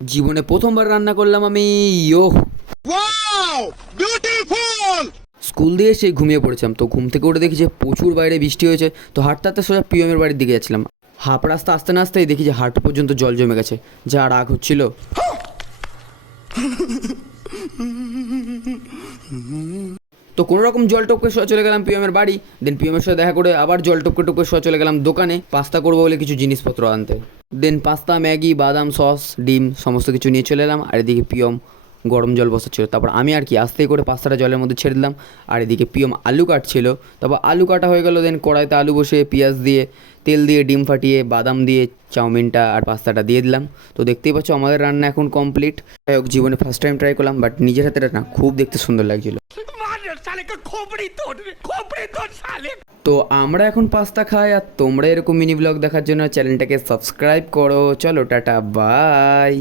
জীবনে প্রথমবার রান্না করলাম আমি। ইয়ো, স্কুল দিয়ে এসে ঘুমিয়ে পড়েছিলাম, তো ঘুম থেকে উঠে দেখি যে প্রচুর বাইরে বৃষ্টি হয়েছে। তো হাঁটতে হাঁটতে সোজা পিএমের বাড়ির দিকে যাচ্ছিলাম। হাফ রাস্তা আসতে না আসতেই দেখি যে হাঁটু পর্যন্ত জল জমে গেছে, যা রাগ হচ্ছিল। তো কোনো রকম জল টপকে সোজা চলে গেলাম পিএমের বাড়ি। দেন পিএমের সাথে দেখা করে আবার জল টপকে টপকে সোজা চলে গেলাম দোকানে পাস্তা করবো বলে কিছু জিনিসপত্র আনতে। দেন পাস্তা, ম্যাগি, বাদাম, সস, ডিম সমস্ত কিছু নিয়ে চলে এলাম। আর এদিকে পিএম গরম জল বসাচ্ছিল। তারপর আমি আর কি আস্তে করে পাস্তাটা জলের মধ্যে ছেড়ে দিলাম। আর এদিকে পিএম আলু কাটছিল। তারপর আলু কাটা হয়ে গেল। দেন কড়াইতে আলু বসিয়ে পেঁয়াজ দিয়ে, তেল দিয়ে, ডিম ফাটিয়ে, বাদাম দিয়ে চাউমিনটা আর পাস্তাটা দিয়ে দিলাম। তো দেখতেই পাচ্ছ আমাদের রান্না এখন কমপ্লিট। যাই হোক, জীবনে ফার্স্ট টাইম ট্রাই করলাম, বাট নিজের হাতে রান্না খুব দেখতে সুন্দর লাগছিল। তো আমরা এখন পাস্তা খাই, আর তোমরা এরকম মিনি ব্লগ দেখার জন্য চ্যানেলটাকে সাবস্ক্রাইব করো। চলো টাটা, বাই।